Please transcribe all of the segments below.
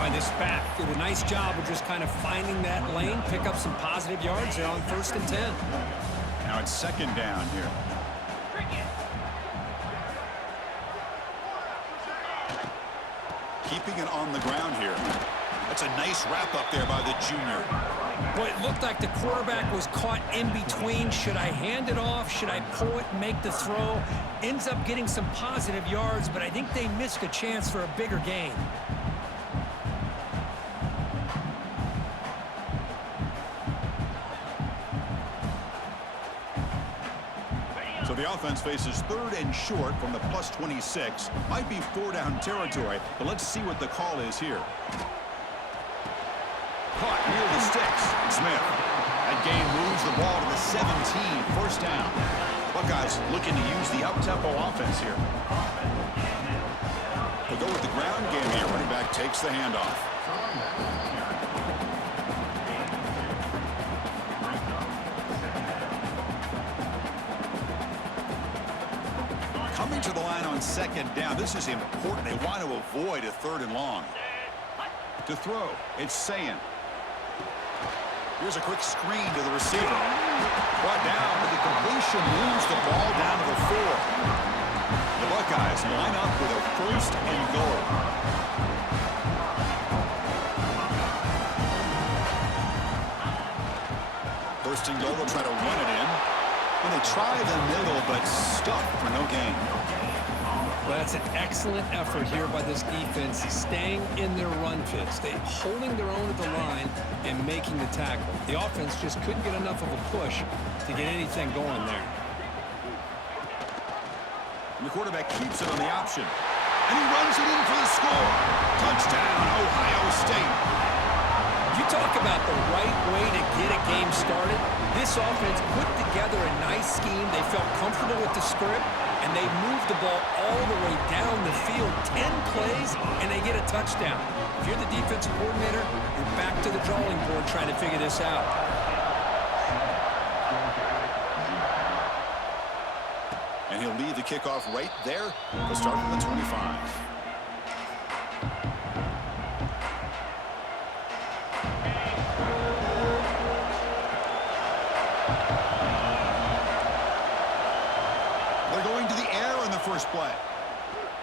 by this back. Did a nice job of just kind of finding that lane, pick up some positive yards there on 1st and 10. Now it's 2nd down here. Keeping it on the ground here. That's a nice wrap up there by the junior. Boy, it looked like the quarterback was caught in between. Should I hand it off? Should I pull it and make the throw? Ends up getting some positive yards, but I think they missed a chance for a bigger gain. So the offense faces 3rd and short from the +26. Might be 4-down territory, but let's see what the call is here. Caught near the sticks. Smith. That gain moves the ball to the 17. 1st down. Buckeyes looking to use the up-tempo offense here. They go with the ground game here. Running back takes the handoff. Coming to the line on 2nd down. This is important. They want to avoid a 3rd and long. To throw, it's Ncaa. Here's a quick screen to the receiver. Brought down, but the completion moves the ball down to the 4. The Buckeyes line up with a 1st and goal. First and goal, they'll try to run it in. And they try the middle, but stuck for no gain. Well, that's an excellent effort here by this defense, staying in their run fits. They holding their own at the line and making the tackle. The offense just couldn't get enough of a push to get anything going there. And the quarterback keeps it on the option. And he runs it in for the score. Touchdown, Ohio State. You talk about the right way to get a game started. This offense put together a nice scheme. They felt comfortable with the script, and they moved the ball all the way down the field. 10 plays, and they get a touchdown. If you're the defensive coordinator, you're back to the drawing board trying to figure this out. And he'll lead the kickoff right there. They'll start from the 25. First play.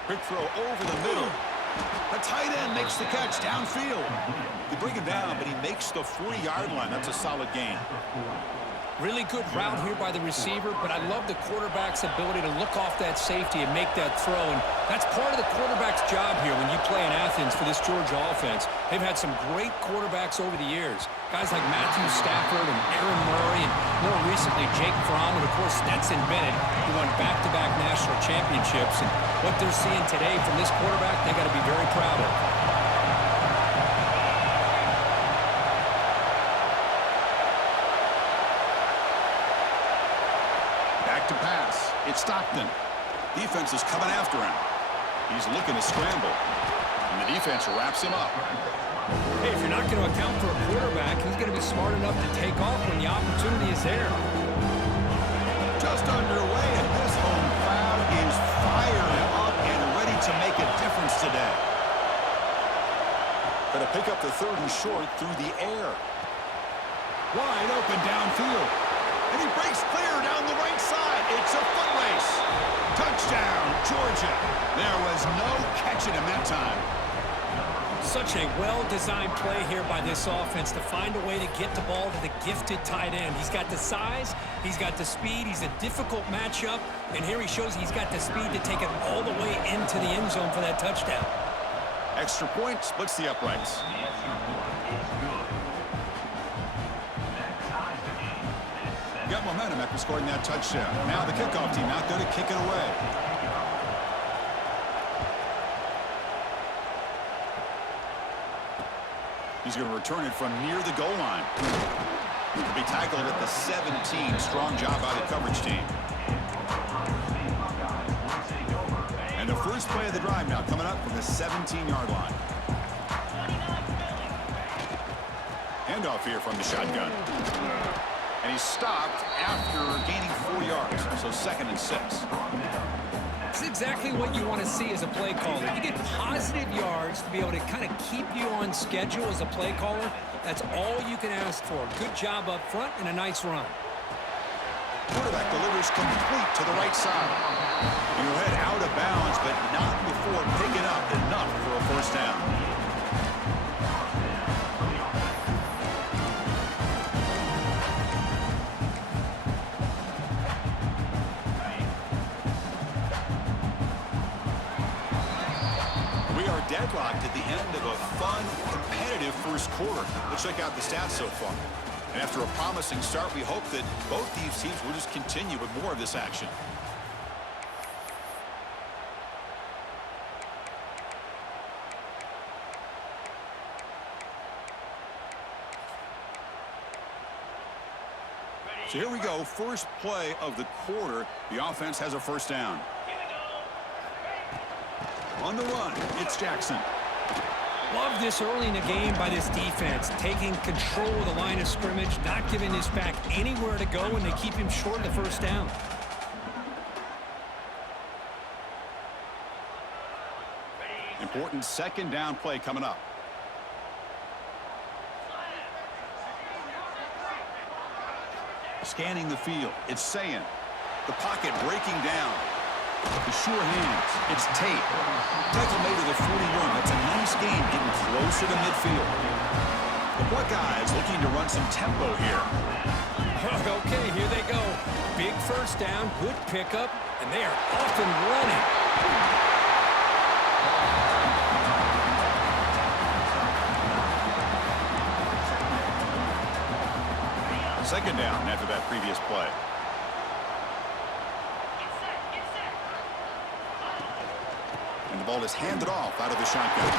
Quick throw over the middle. The tight end makes the catch downfield. They bring him down, but he makes the 40-yard line. That's a solid gain. Really good route here by the receiver, but I love the quarterback's ability to look off that safety and make that throw. And that's part of the quarterback's job here when you play in Athens for this Georgia offense. They've had some great quarterbacks over the years. Guys like Matthew Stafford and Aaron Murray, and more recently Jake Fromm, and of course Stetson Bennett, who won back-to-back national championships. And what they're seeing today from this quarterback, they got to be very proud of. To pass. It's Stockton. Defense is coming after him. He's looking to scramble. And the defense wraps him up. Hey, if you're not going to account for a quarterback, he's going to be smart enough to take off when the opportunity is there. Just underway, and this home crowd is fired up and ready to make a difference today. Going to pick up the 3rd and short through the air. Wide open downfield. And he breaks clear down the right side. It's a foot race. Touchdown, Georgia. There was no catching him that time. Such a well-designed play here by this offense to find a way to get the ball to the gifted tight end. He's got the size, he's got the speed, he's a difficult matchup, and here he shows he's got the speed to take it all the way into the end zone for that touchdown. Extra point splits the uprights. Got momentum after scoring that touchdown. Now the kickoff team out there to kick it away. He's going to return it from near the goal line. He'll be tackled at the 17. Strong job by the coverage team. And the first play of the drive now coming up from the 17-yard line. Handoff here from the shotgun. And he's stopped after gaining 4 yards, so 2nd and 6. That's exactly what you want to see as a play caller. You get positive yards to be able to kind of keep you on schedule as a play caller. That's all you can ask for. Good job up front and a nice run. Quarterback delivers complete to the right side. You head out of bounds, but not before picking up enough for a first down. We are deadlocked at the end of a fun, competitive first quarter. Let's check out the stats so far. And after a promising start, we hope that both these teams will just continue with more of this action. So here we go, first play of the quarter. The offense has a first down. On the run, it's Jackson. Love this early in the game by this defense, taking control of the line of scrimmage, not giving this back anywhere to go, and they keep him short of the first down. Important second down play coming up. Scanning the field, it's Ncaa. The pocket breaking down. The sure hands, it's Tate. Tackle made to the 41. That's a nice gain, getting closer to midfield. The Buckeyes looking to run some tempo here. Okay, here they go. Big first down, good pickup, and they are off and running. Second down after that previous play. And the ball is handed off out of the shotgun.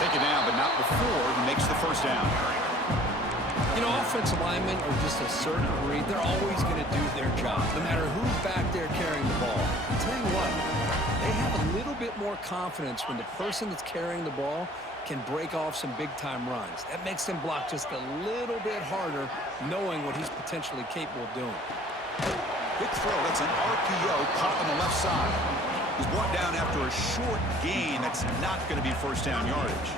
Take it down, but not before he makes the first down. You know, offensive linemen are just a certain breed. They're always going to do their job, no matter who's back there carrying the ball. I'll tell you what, they have a little bit more confidence when the person that's carrying the ball can break off some big-time runs. That makes them block just a little bit harder, knowing what he's potentially capable of doing. Big throw. That's an RPO caught on the left side. He's brought down after a short gain. That's not going to be first down yardage.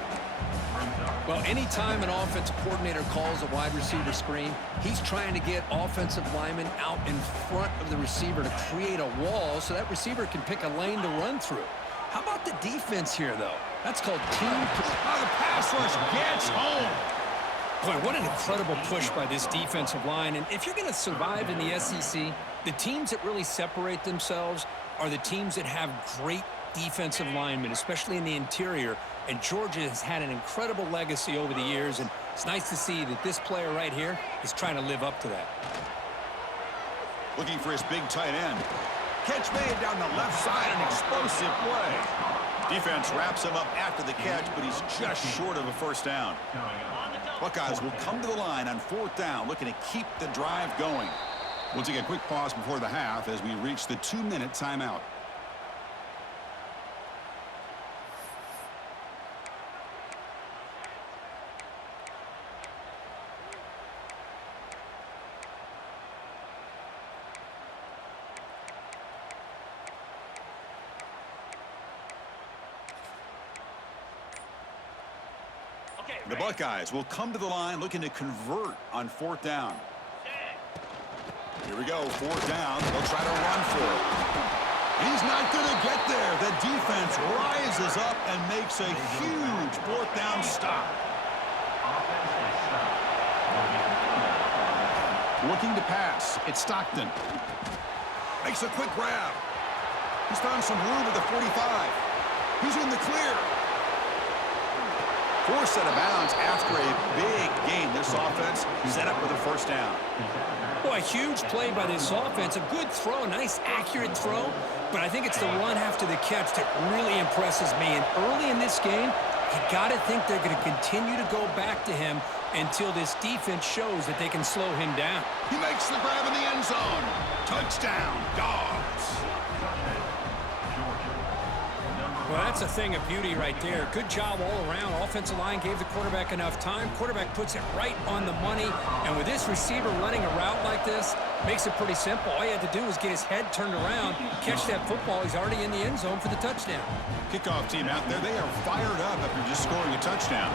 Well, anytime an offensive coordinator calls a wide receiver screen, he's trying to get offensive linemen out in front of the receiver to create a wall so that receiver can pick a lane to run through. How about the defense here, though? That's called team. The pass rush gets home. Boy, what an incredible push by this defensive line. And if you're going to survive in the SEC, the teams that really separate themselves are the teams that have great defensive linemen, especially in the interior. And Georgia has had an incredible legacy over the years, and it's nice to see that this player right here is trying to live up to that. Looking for his big tight end. Catch made down the left side, an explosive play. Defense wraps him up after the catch, but he's just short of a first down. Buckeyes will come to the line on fourth down, looking to keep the drive going. We'll take a quick pause before the half as we reach the 2-minute timeout. The Buckeyes will come to the line looking to convert on fourth down. Here we go, fourth down. They'll try to run for it. He's not going to get there. The defense rises up and makes a huge fourth down stop. Looking to pass. It's Stockton. Makes a quick grab. He's found some room at the 45. He's in the clear. Forced out of bounds after a big gain. This offense set up with a first down. Boy, a huge play by this offense. A good throw, a nice accurate throw. But I think it's the run after the catch that really impresses me. And early in this game, you got to think they're going to continue to go back to him until this defense shows that they can slow him down. He makes the grab in the end zone. Touchdown, Dogs. Well, Well, that's a thing of beauty right there. Good job all around. Offensive line gave the quarterback enough time. Quarterback puts it right on the money. And with this receiver running a route like this, makes it pretty simple. All he had to do was get his head turned around, catch that football. He's already in the end zone for the touchdown. Kickoff team out there. They are fired up after just scoring a touchdown.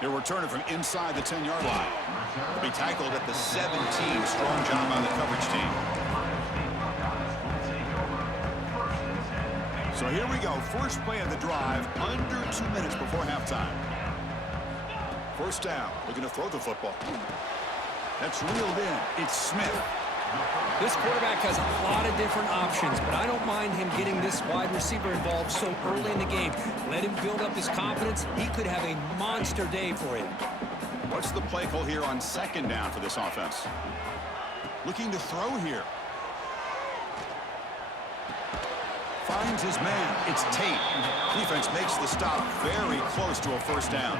They're returning from inside the 10-yard line. They'll be tackled at the 17. Strong job by the coverage team. So here we go. First play of the drive, under 2 minutes before halftime. First down, looking to throw the football. That's reeled in. It's Smith. This quarterback has a lot of different options, but I don't mind him getting this wide receiver involved so early in the game. Let him build up his confidence. He could have a monster day for you. What's the play call here on second down for this offense? Looking to throw here. Finds his man. It's Tate. Defense makes the stop very close to a first down.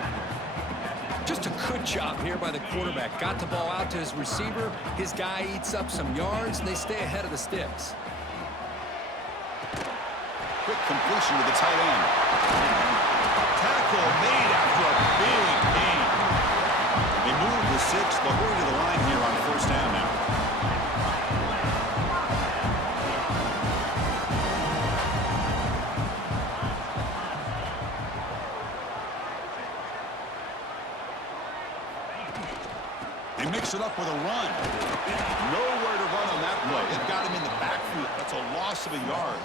Just a good job here by the quarterback. Got the ball out to his receiver. His guy eats up some yards, and they stay ahead of the sticks. Quick completion to the tight end. Tackle made after a big gain. They move the 6. They'll go to the line here on first down now. They mix it up with a run. Nowhere to run on that play. They've got him in the backfield. That's a loss of a yard.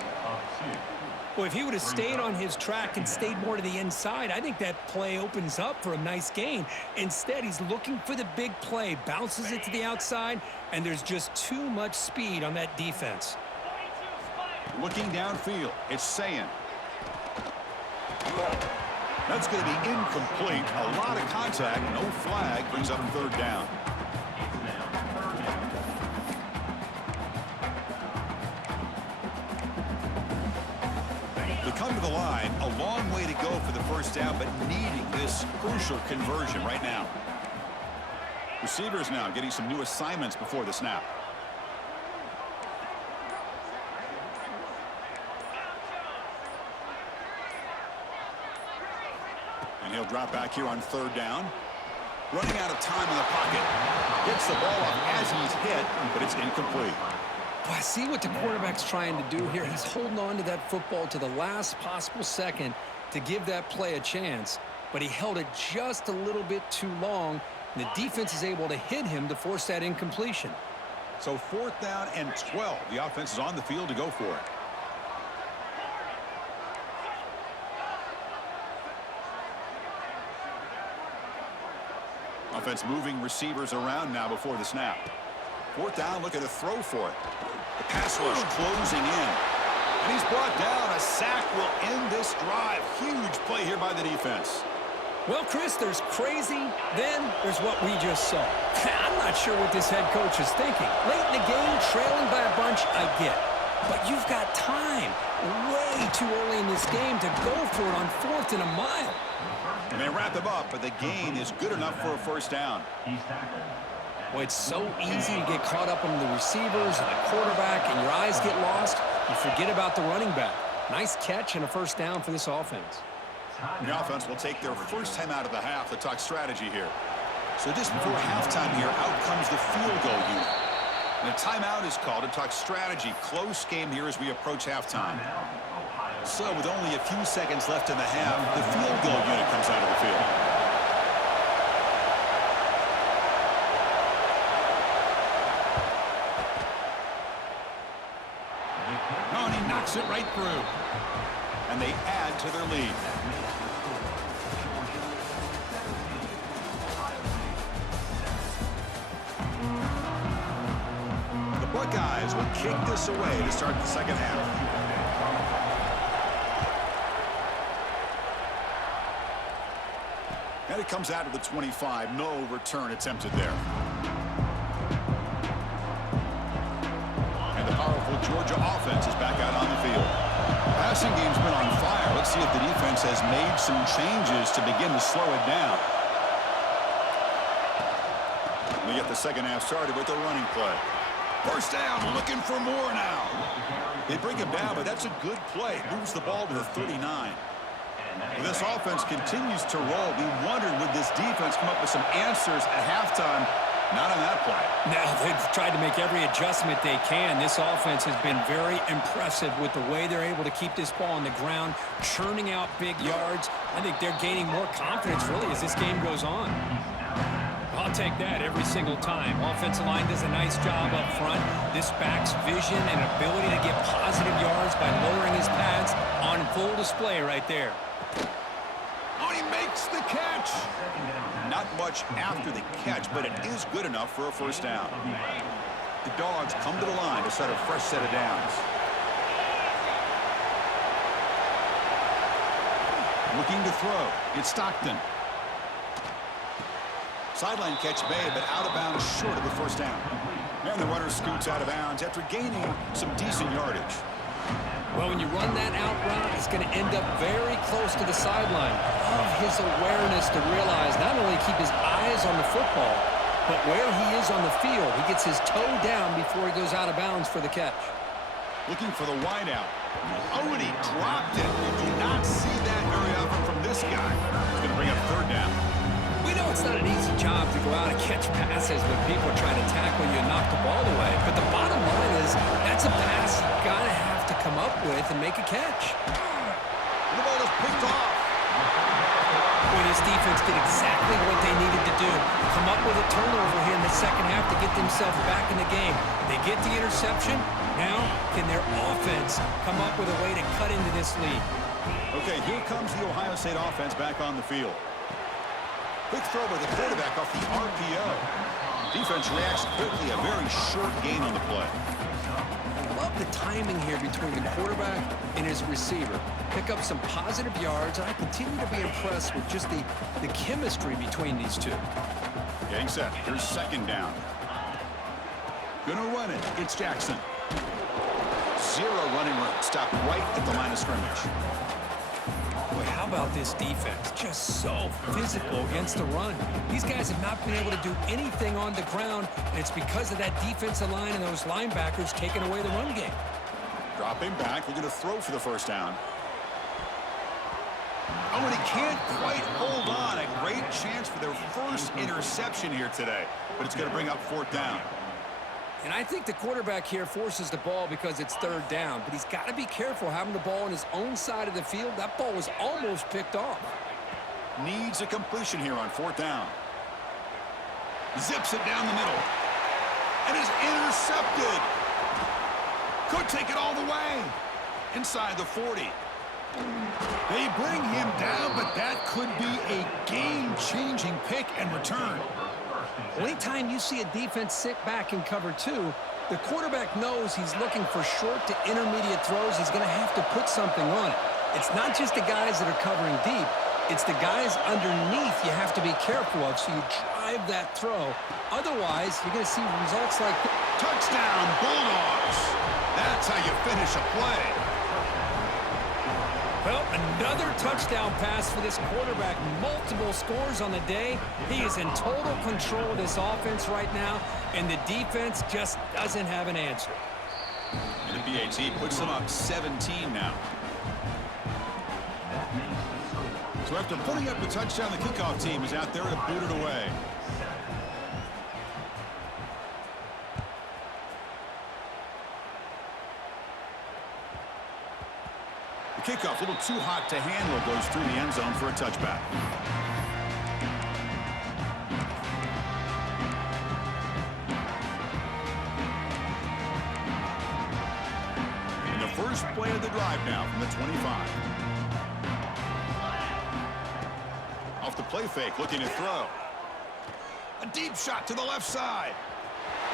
Well, if he would have stayed on his track and stayed more to the inside, I think that play opens up for a nice gain. Instead, he's looking for the big play, bounces it to the outside, and there's just too much speed on that defense. Looking downfield, it's Ncaa. That's going to be incomplete. A lot of contact, no flag, brings up third down. They come to the line, a long way to go for the first down, but needing this crucial conversion right now. Receivers now getting some new assignments before the snap. And he'll drop back here on third down. Running out of time in the pocket. Gets the ball off as he's hit, but it's incomplete. Well, I see what the quarterback's trying to do here. He's holding on to that football to the last possible second to give that play a chance, but he held it just a little bit too long, and the defense is able to hit him to force that incompletion. So fourth down and 12. The offense is on the field to go for it. Offense moving receivers around now before the snap. Fourth down, looking to throw for it. The pass rush closing in. And he's brought down. A sack will end this drive. Huge play here by the defense. Well, Chris, there's crazy, then there's what we just saw. I'm not sure what this head coach is thinking. Late in the game, trailing by a bunch, I get. But you've got time, way too early in this game to go for it on 4th and a mile. And they wrap him up, but the gain is good enough for a first down. Well, it's so easy to get caught up on the receivers and the quarterback, and your eyes get lost. You forget about the running back. Nice catch and a first down for this offense. The offense will take their first time out of the half to talk strategy here. So just before halftime here, out comes the field goal unit. And a timeout is called to talk strategy. Close game here as we approach halftime. So with only a few seconds left in the half, the field goal unit comes out of the field. Oh, and he knocks it right through. And they add to their lead. The Buckeyes will kick this away to start the second half. And it comes out of the 25. No return attempted there. And the powerful Georgia offense is back out on the field. Passing game's been on fire. Let's see if the defense has made some changes to begin to slow it down. They get the second half started with a running play. First down, looking for more now. They bring him down, but that's a good play. Moves the ball to the 39. Well, this offense continues to roll. We wondered, would this defense come up with some answers at halftime? Not on that play. Now, they've tried to make every adjustment they can. This offense has been very impressive with the way they're able to keep this ball on the ground, churning out big yards. I think they're gaining more confidence, really, as this game goes on. I'll take that every single time. Offensive line does a nice job up front. This back's vision and ability to get positive yards by lowering his pads on full display right there. Oh, he makes the catch. Not much after the catch, but it is good enough for a first down. The Dogs come to the line to set a fresh set of downs. Looking to throw. It's Stockton. Sideline catch made, but out of bounds short of the first down. And the runner scoots out of bounds after gaining some decent yardage. Well, when you run that out route, it's going to end up very close to the sideline. Love his awareness to realize not only keep his eyes on the football, but where he is on the field. He gets his toe down before he goes out of bounds for the catch. Looking for the wideout. Oh, and he dropped it. You do not see that very often from this guy. He's going to bring up third down. We know it's not an easy job to go out and catch passes when people are trying to tackle you and knock the ball away. But the bottom line is that's a pass you got to have to come up with and make a catch. The ball is picked off. Boy, this defense did exactly what they needed to do. Come up with a turnover here in the second half to get themselves back in the game. They get the interception. Now, can their offense come up with a way to cut into this lead? Okay, here comes the Ohio State offense back on the field. Quick throw by the quarterback off the RPO. Defense reacts quickly. A very short gain on the play. I love the timing here between the quarterback and his receiver. Pick up some positive yards, and I continue to be impressed with just the chemistry between these two. Getting set. Here's second down. Gonna run it. It's Jackson. Zero running room. Stop right at the line of scrimmage. Boy, how about this defense? Just so physical against the run. These guys have not been able to do anything on the ground, and it's because of that defensive line and those linebackers taking away the run game. Dropping back. We're going to throw for the first down. Oh, and he can't quite hold on. A great chance for their first interception here today, but it's going to bring up fourth down. And I think the quarterback here forces the ball because it's third down, but he's got to be careful having the ball on his own side of the field. That ball was almost picked off. Needs a completion here on fourth down. Zips it down the middle. And is intercepted. Could take it all the way. Inside the 40. They bring him down, but that could be a game-changing pick and return. Anytime you see a defense sit back in cover two, the quarterback knows he's looking for short to intermediate throws. He's going to have to put something on it. It's not just the guys that are covering deep. It's the guys underneath you have to be careful of, so you drive that throw. Otherwise, you're going to see results like touchdown, Bulldogs. That's how you finish a play. Well, another touchdown pass for this quarterback. Multiple scores on the day. He is in total control of this offense right now, and the defense just doesn't have an answer. And the BAT puts them up 17 now. So after putting up the touchdown, the kickoff team is out there to boot it away. The kickoff, a little too hot to handle, goes through the end zone for a touchback. And the first play of the drive now from the 25. Off the play fake, looking to throw. A deep shot to the left side.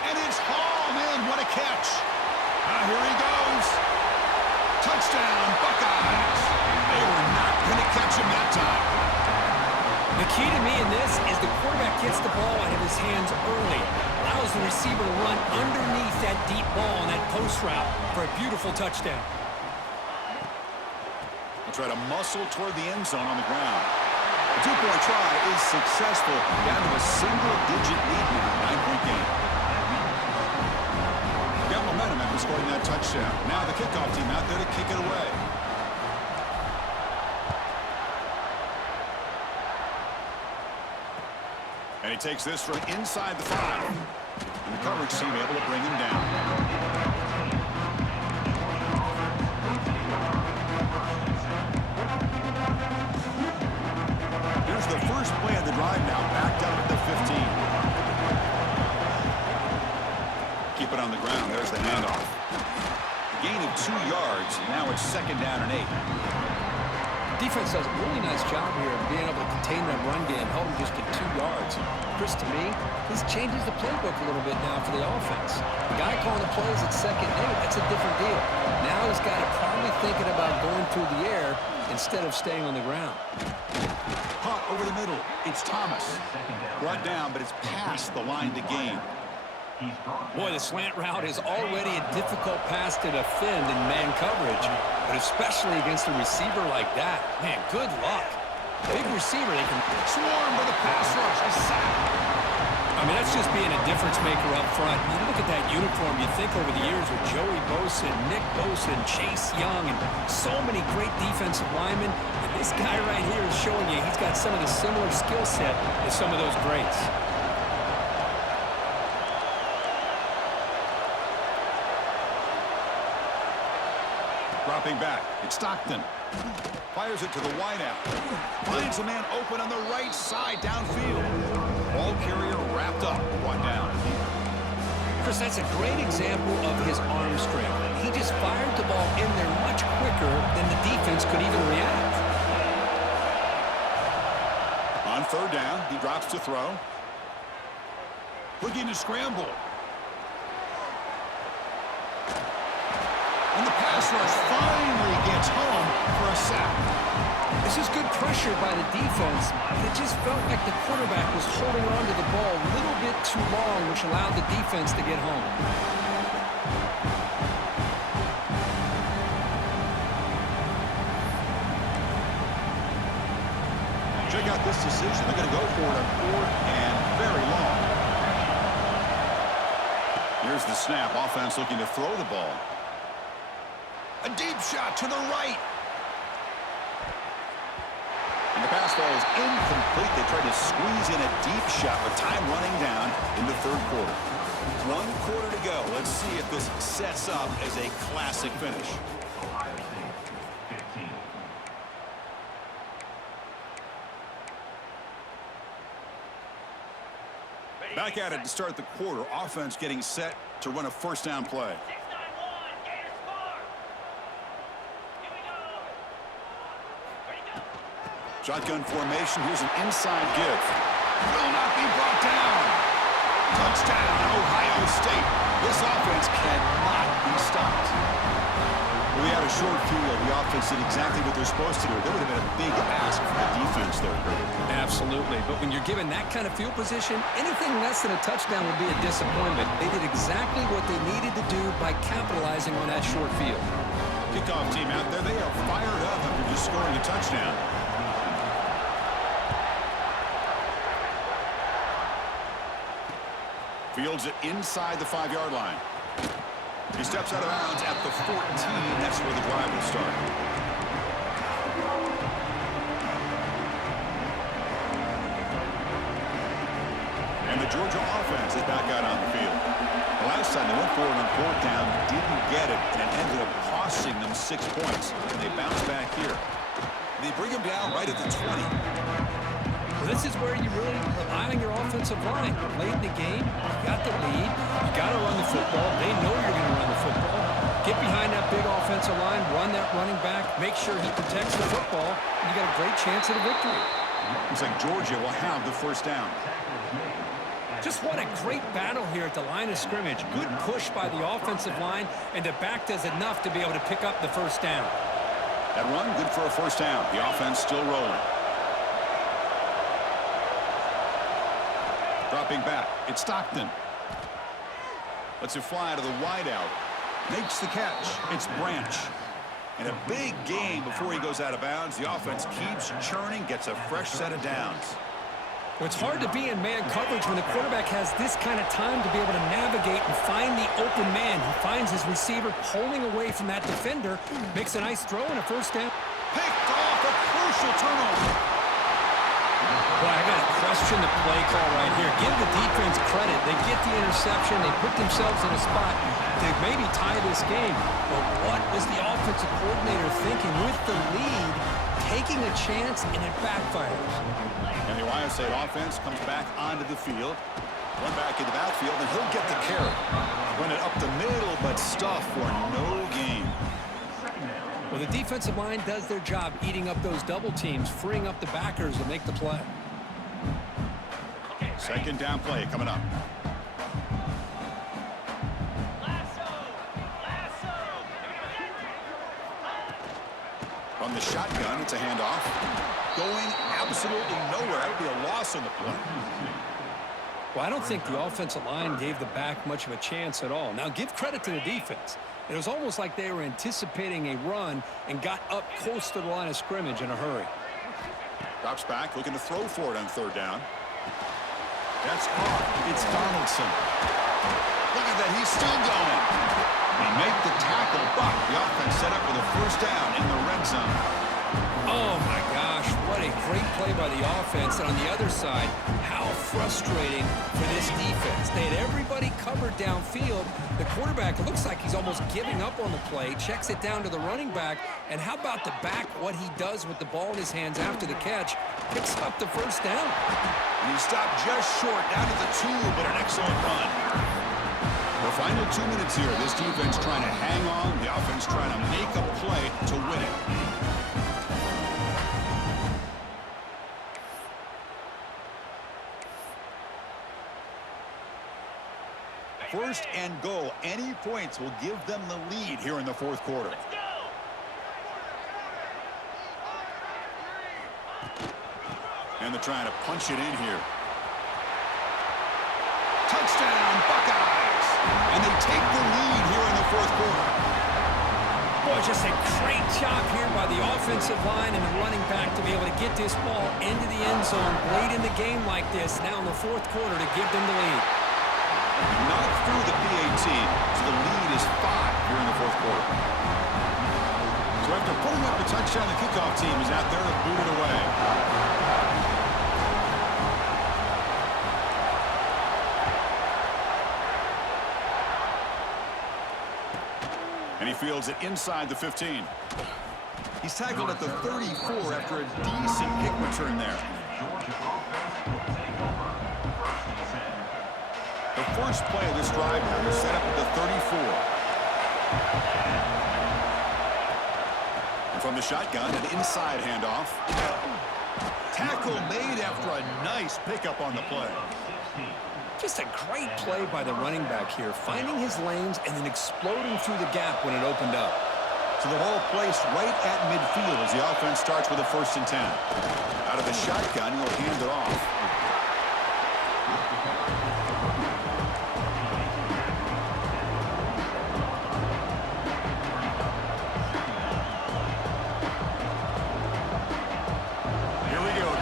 And it's hauled in. What a catch. Now here he goes. Touchdown, Buckeyes. They were not going to catch him that time. The key to me in this is the quarterback gets the ball out of his hands early, allows the receiver to run underneath that deep ball on that post route for a beautiful touchdown. They'll try to muscle toward the end zone on the ground. The two-point try is successful, down to a single-digit lead now, 9-point game. in scoring that touchdown. Now the kickoff team out there to kick it away. And he takes this from inside the 5. And the coverage team able to bring him down. Here's the first play of the drive now, backed up at the 15. Keep it on the ground. There's the handoff. A gain of 2 yards. Now it's 2nd down and 8. Defense does a really nice job here of being able to contain that run game, help him just get 2 yards. Chris, to me, this changes the playbook a little bit now for the offense. The guy calling the plays at 2nd and 8, that's a different deal. Now he's got to probably thinking about going through the air instead of staying on the ground. Caught over the middle. It's Thomas. Brought down, but it's past the line to gain. Boy, the slant route is already a difficult pass to defend in man coverage, but especially against a receiver like that. Man, good luck. Big receiver, they can Swarm with a pass rush. A sack. I mean, that's just being a difference maker up front. You look at that uniform, you think over the years with Joey Bosa, Nick Bosa, and Chase Young, and so many great defensive linemen. And this guy right here is showing you he's got some of the similar skill set as some of those greats. Dropping back. It's Stockton. Fires it to the wideout. Finds a man open on the right side downfield. Ball carrier wrapped up. 1 down. Chris, that's a great example of his arm strength. He just fired the ball in there much quicker than the defense could even react. On 3rd down, he drops to throw. Looking to scramble. And the pass rush finally gets home for a sack. This is good pressure by the defense, but it just felt like the quarterback was holding on to the ball a little bit too long, which allowed the defense to get home. Check out this decision. They're going to go for it on 4th and very long. Here's the snap. Offense looking to throw the ball. A deep shot to the right. And the pass ball is incomplete. They tried to squeeze in a deep shot with time running down in the 3rd quarter. 1 quarter to go. Let's see if this sets up as a classic finish. Back at it to start the quarter. Offense getting set to run a 1st down play. Shotgun formation. Here's an inside give. Will not be brought down. Touchdown, Ohio State. This offense cannot be stopped. We had a short field. The offense did exactly what they're supposed to do. That would have been a big ask for the defense there. Absolutely. But when you're given that kind of field position, anything less than a touchdown would be a disappointment. They did exactly what they needed to do by capitalizing on that short field. Kickoff team out there. They are fired up after just scoring a touchdown. Fields it inside the 5-yard line. He steps out of bounds at the 14. That's where the drive will start. And the Georgia offense is back out on the field. The last time they went for it on 4th down, didn't get it, and it ended up costing them 6 points. And they bounce back here. They bring him down right at the 20. Well, this is where you really rely on your offensive line. Late in the game, you got the lead. You got to run the football. They know you're going to run the football. Get behind that big offensive line, run that running back, make sure he protects the football, and you got a great chance at a victory. Looks like Georgia will have the 1st down. Just what a great battle here at the line of scrimmage. Good push by the offensive line, and the back does enough to be able to pick up the 1st down. That run, good for a 1st down. The offense still rolling. Dropping back, it's Stockton. Lets it fly to the wideout. Makes the catch. It's Branch. And a big gain before he goes out of bounds. The offense keeps churning, gets a fresh set of downs. Well, it's hard to be in man coverage when the quarterback has this kind of time to be able to navigate and find the open man. He finds his receiver pulling away from that defender, makes a nice throw and a first down. Picked off, a crucial turnover. Boy, I got to question the play call right here. Give the defense credit. They get the interception. They put themselves in a spot to maybe tie this game. But what was the offensive coordinator thinking with the lead, taking a chance, and it backfires? And the Ohio State offense comes back onto the field. Run back in the backfield, and he'll get the carry. Run it up the middle, but stuff for no gain. Well, the defensive line does their job eating up those double teams, freeing up the backers to make the play. Second down play coming up. From the shotgun, it's a handoff. Going absolutely nowhere. That would be a loss on the play. Well, I don't think the offensive line gave the back much of a chance at all. Now, give credit to the defense. It was almost like they were anticipating a run and got up close to the line of scrimmage in a hurry. Drops back, looking to throw for it on third down. That's caught. It's Donaldson. Look at that. He's still going. They make the tackle, but the offense set up with a first down in the red zone. Oh, my gosh. What a great play by the offense. And on the other side, how frustrating for this defense. They had everybody covered downfield. The quarterback, it looks like he's almost giving up on the play, checks it down to the running back. And how about the back, what he does with the ball in his hands after the catch, picks up the first down. And he stopped just short, down to the 2, but an excellent run. The final 2 minutes here. This defense trying to hang on. The offense trying to make a play to win it. First and goal. Any points will give them the lead here in the fourth quarter. And they're trying to punch it in here. Touchdown, Buckeyes! And they take the lead here in the fourth quarter. Boy, just a great job here by the offensive line and the running back to be able to get this ball into the end zone late in the game like this, now in the fourth quarter, to give them the lead. Not through the PAT, so the lead is 5 here in the fourth quarter. So after putting up the touchdown, the kickoff team is out there to boot it away. And he fields it inside the 15. He's tackled at the 34 after a decent kick return there. The first play of this drive was set up at the 34. And from the shotgun, an inside handoff. Tackle made after a nice pickup on the play. Just a great play by the running back here, finding his lanes and then exploding through the gap when it opened up. So the ball placed right at midfield as the offense starts with a 1st and 10. Out of the shotgun, he'll hand it off.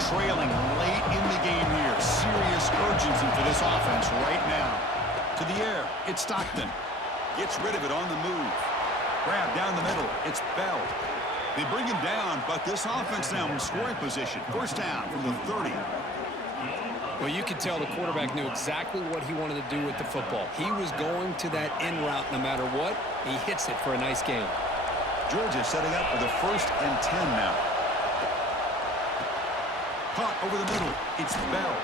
Trailing late in the game here. Serious urgency for this offense right now. To the air, it's Stockton. Gets rid of it on the move. Grab down the middle, it's Bell. They bring him down, but this offense now in scoring position. First down from the 30. Well, you could tell the quarterback knew exactly what he wanted to do with the football. He was going to that in route no matter what. He hits it for a nice gain. Georgia setting up for the 1st and 10 now. Caught over the middle. It's Bell.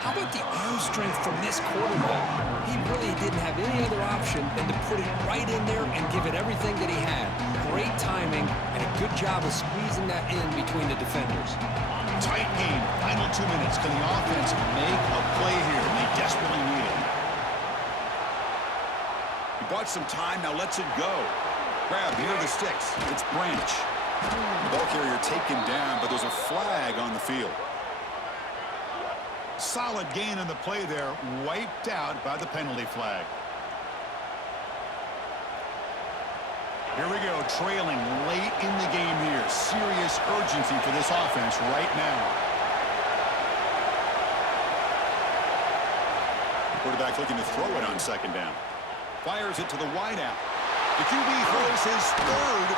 How about the arm strength from this quarterback? He really didn't have any other option than to put it right in there and give it everything that he had. Great timing and a good job of squeezing that in between the defenders. Tight game. Final 2 minutes. Can the offense make a play here? They desperately need it. He bought some time. Now lets it go. Grab near the sticks. It's Branch. The ball carrier taken down, but there's a flag on the field. Solid gain on the play there, wiped out by the penalty flag. Here we go, trailing late in the game here. Serious urgency for this offense right now. Quarterback looking to throw it on second down. Fires it to the wideout. The QB throws his third